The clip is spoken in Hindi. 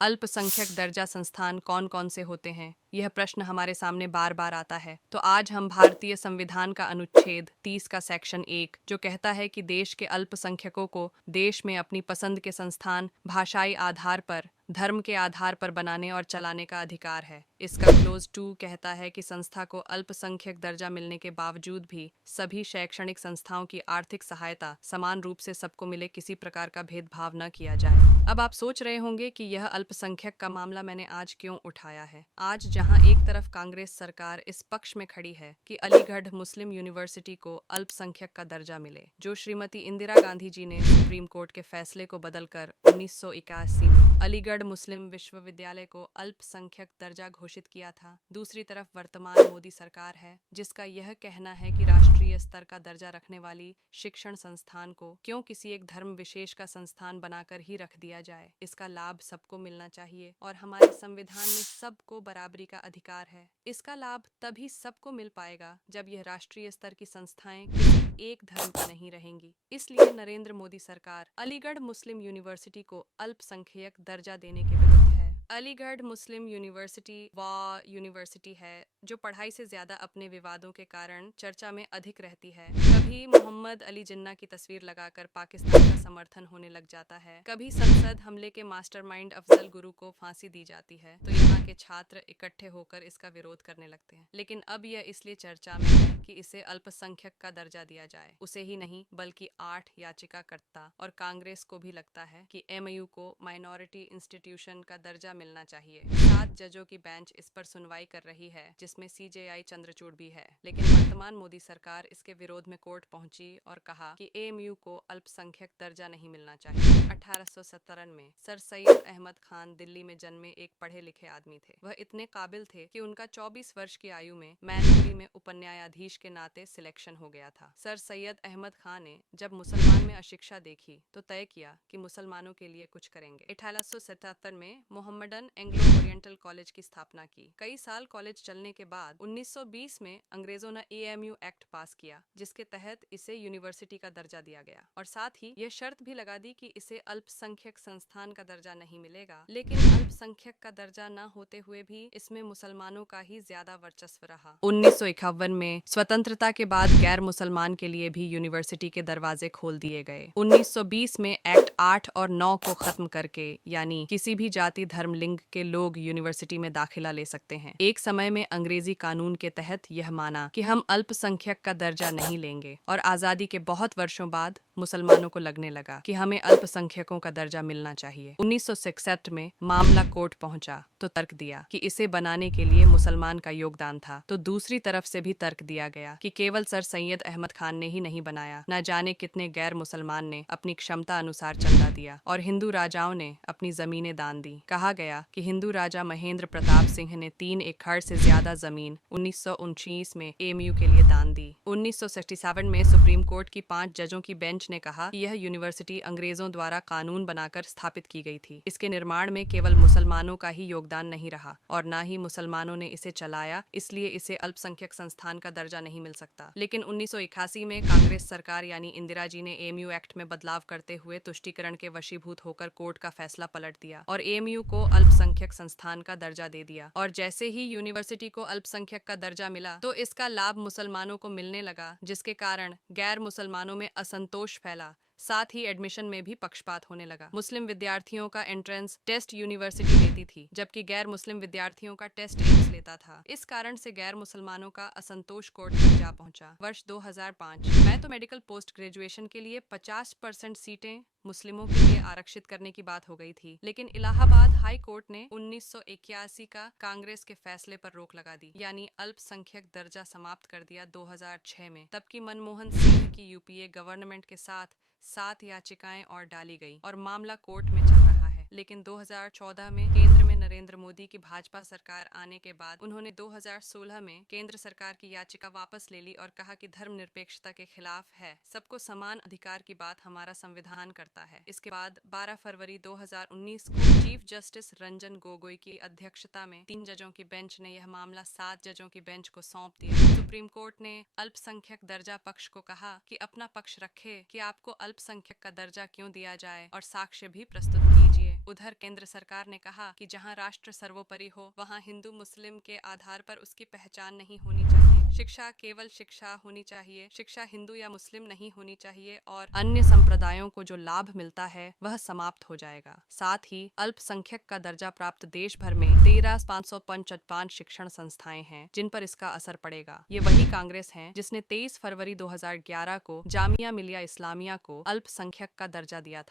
अल्पसंख्यक दर्जा संस्थान कौन कौन से होते हैं? यह प्रश्न हमारे सामने बार बार आता है। तो आज हम भारतीय संविधान का अनुच्छेद 30 का सेक्शन 1 जो कहता है कि देश के अल्पसंख्यकों को देश में अपनी पसंद के संस्थान भाषाई आधार पर, धर्म के आधार पर बनाने और चलाने का अधिकार है। इसका क्लोज 2 कहता है कि संस्था को अल्पसंख्यक दर्जा मिलने के बावजूद भी सभी शैक्षणिक संस्थाओं की आर्थिक सहायता समान रूप से सबको मिले, किसी प्रकार का भेदभाव न किया जाए। अब आप सोच रहे होंगे कि यह अल्पसंख्यक का मामला मैंने आज क्यों उठाया है। आज जहां एक तरफ कांग्रेस सरकार इस पक्ष में खड़ी है कि अलीगढ़ मुस्लिम यूनिवर्सिटी को अल्पसंख्यक का दर्जा मिले, जो श्रीमती इंदिरा गांधी जी ने सुप्रीम कोर्ट के फैसले को बदलकर 1981 में अलीगढ़ मुस्लिम विश्वविद्यालय को अल्पसंख्यक दर्जा घोषित किया था, दूसरी तरफ वर्तमान मोदी सरकार है जिसका यह कहना है कि राष्ट्रीय स्तर का दर्जा रखने वाली शिक्षण संस्थान को क्यों किसी एक धर्म विशेष का संस्थान बनाकर ही रख दिया जाए। इसका लाभ सबको मिलना चाहिए और हमारे संविधान में सबको बराबरी का अधिकार है। इसका लाभ तभी सबको मिल पाएगा जब यह राष्ट्रीय स्तर की संस्थाएं किसी एक धर्म की नहीं रहेंगी। इसलिए नरेंद्र मोदी सरकार अलीगढ़ मुस्लिम यूनिवर्सिटी को अल्पसंख्यक दर्जा देने के विरुद्ध है। अलीगढ़ मुस्लिम यूनिवर्सिटी वह यूनिवर्सिटी है जो पढ़ाई से ज्यादा अपने विवादों के कारण चर्चा में अधिक रहती है। कभी मोहम्मद अली जिन्ना की तस्वीर लगाकर पाकिस्तान का समर्थन होने लग जाता है, कभी संसद हमले के मास्टरमाइंड अफजल गुरु को फांसी दी जाती है तो यहाँ के छात्र इकट्ठे होकर इसका विरोध करने लगते हैं। लेकिन अब यह इसलिए चर्चा में है कि इसे अल्पसंख्यक का दर्जा दिया जाए। उसे ही नहीं बल्कि 8 याचिकाकर्ता और कांग्रेस को भी लगता है कि एमयू को माइनॉरिटी इंस्टीट्यूशन का दर्जा मिलना चाहिए। 7 जजों की बेंच इस पर सुनवाई कर रही है जिसमें सीजेआई चंद्रचूड़ भी है। लेकिन वर्तमान मोदी सरकार इसके विरोध में कोर्ट पहुंची और कहा कि एएमयू को अल्पसंख्यक दर्जा नहीं मिलना चाहिए। 1870 में सर सैयद अहमद खान दिल्ली में जन्मे एक पढ़े लिखे आदमी थे। वह इतने काबिल थे कि उनका 24 वर्ष की आयु में मैनपुरी में उपन्यायाधीश के नाते सिलेक्शन हो गया था। सर सैयद अहमद खान ने जब मुसलमान में अशिक्षा देखी तो तय किया कि मुसलमानों के लिए कुछ करेंगे। 1877 में मोहम्मडन एंग्लो ओरिएंटल कॉलेज की स्थापना की। कई साल कॉलेज चलने के बाद 1920 में अंग्रेजों ने एएमयू एक्ट पास किया जिसके तहत इसे यूनिवर्सिटी का दर्जा दिया गया और साथ ही यह शर्त भी लगा दी कि इसे अल्पसंख्यक संस्थान का दर्जा नहीं मिलेगा। लेकिन अल्पसंख्यक का दर्जा न होते हुए भी इसमें मुसलमानों का ही ज्यादा वर्चस्व रहा। 1951 में स्वतंत्रता के बाद गैर मुसलमान के लिए भी यूनिवर्सिटी के दरवाजे खोल दिए गए। 1920 में एक्ट 8 और 9 को खत्म करके यानी किसी भी जाति धर्म लिंग के लोग यूनिवर्सिटी में दाखिला ले सकते हैं। एक समय में अंग्रेजी कानून के तहत यह माना कि हम अल्पसंख्यक का दर्जा नहीं लेंगे और आजादी के बहुत वर्षों बाद मुसलमानों को लगने लगा कि हमें अल्पसंख्यकों का दर्जा मिलना चाहिए। 1966 में मामला कोर्ट पहुंचा तो तर्क दिया कि इसे बनाने के लिए मुसलमान का योगदान था, तो दूसरी तरफ से भी तर्क दिया गया कि केवल सर सैयद अहमद खान ने ही नहीं बनाया, न जाने कितने गैर मुसलमान ने अपनी क्षमता अनुसार चंदा दिया और हिंदू राजाओं ने अपनी जमीनें दान दी। कहा गया कि हिंदू राजा महेंद्र प्रताप सिंह ने 3 एकड़ से ज्यादा जमीन 1929 में एएमयू के लिए दान दी। 1967 में सुप्रीम कोर्ट की 5 जजों की बेंच ने कहा कि यह यूनिवर्सिटी अंग्रेजों द्वारा कानून बनाकर स्थापित की गई थी। इसके निर्माण में केवल मुसलमानों का ही योगदान नहीं रहा और न ही मुसलमानों ने इसे चलाया, इसलिए इसे अल्पसंख्यक संस्थान का दर्जा नहीं मिल सकता। लेकिन 1981 में कांग्रेस सरकार यानी इंदिरा जी ने एएमयू एक्ट में बदलाव करते हुए तुष्टीकरण के वशीभूत होकर कोर्ट का फैसला पलट दिया और एएमयू को अल्पसंख्यक संस्थान का दर्जा दे दिया। और जैसे ही यूनिवर्सिटी को अल्पसंख्यक का दर्जा मिला तो इसका लाभ मुसलमानों को मिलने लगा, जिसके कारण गैर मुसलमानों में असंतोष फैला। साथ ही एडमिशन में भी पक्षपात होने लगा। मुस्लिम विद्यार्थियों का एंट्रेंस टेस्ट यूनिवर्सिटी लेती थी जबकि गैर मुस्लिम विद्यार्थियों का टेस्ट एम्स लेता था। इस कारण से गैर मुसलमानों का असंतोष कोर्ट तक जा पहुंचा। वर्ष 2005 मैं तो मेडिकल पोस्ट ग्रेजुएशन के लिए 50% सीटें मुस्लिमों के लिए आरक्षित करने की बात हो गई थी, लेकिन इलाहाबाद हाई कोर्ट ने 1981 का कांग्रेस के फैसले पर रोक लगा दी, यानी अल्पसंख्यक दर्जा समाप्त कर दिया 2006 में। तब की मनमोहन सिंह की यूपीए गवर्नमेंट के साथ 7 याचिकाएं और डाली गई और मामला कोर्ट में चल रहा है। लेकिन 2014 में केंद्र में नरेंद्र मोदी की भाजपा सरकार आने के बाद उन्होंने 2016 में केंद्र सरकार की याचिका वापस ले ली और कहा कि धर्मनिरपेक्षता के खिलाफ है, सबको समान अधिकार की बात हमारा संविधान करता है। इसके बाद 12 फरवरी 2019 को चीफ जस्टिस रंजन गोगोई की अध्यक्षता में 3 जजों की बेंच ने यह मामला 7 जजों की बेंच को सौंप दिया। सुप्रीम कोर्ट ने अल्पसंख्यक दर्जा पक्ष को कहा कि अपना पक्ष रखे कि आपको अल्पसंख्यक का दर्जा क्यों दिया जाए और साक्ष्य भी प्रस्तुत कीजिए। उधर केंद्र सरकार ने कहा कि जहां राष्ट्र सर्वोपरि हो वहां हिंदू मुस्लिम के आधार पर उसकी पहचान नहीं होनी चाहिए। शिक्षा केवल शिक्षा होनी चाहिए, शिक्षा हिंदू या मुस्लिम नहीं होनी चाहिए और अन्य संप्रदायों को जो लाभ मिलता है वह समाप्त हो जाएगा। साथ ही अल्पसंख्यक का दर्जा प्राप्त देश भर में 13,555 शिक्षण संस्थाएं हैं जिन पर इसका असर पड़ेगा। ये वही कांग्रेस है जिसने 23 फरवरी 2011 को जामिया मिलिया इस्लामिया को अल्पसंख्यक का दर्जा दिया था।